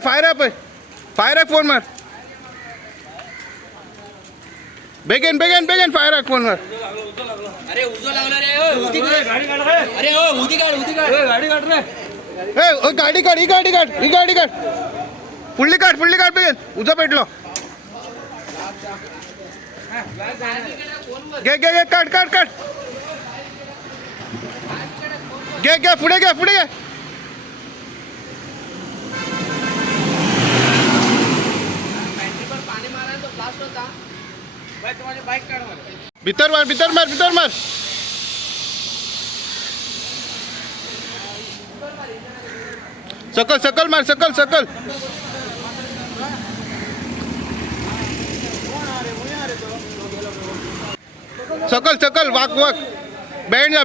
fire आहे phone मार began fire phone मार अरे उजो लागला रे गाडी काढ रे अरे ओ उदी काढ गाडी काढ रे गाडी काढ ही गाडी काढ फुल्ली काढ बेगेन उजो पेटलो घे काढ घे पुढे घे पाणी मारायला तो ब्लास्ट होता भाई तुम्हारी बाइक काढ मला भीतर मार सकल मार सकल वाक बैठ जा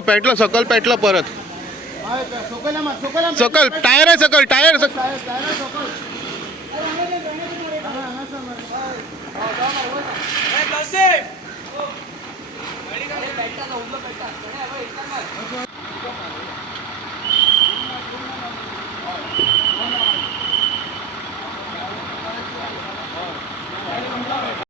पेटलं सकल पेटलं परत सकल टायर आहे टायर गाडी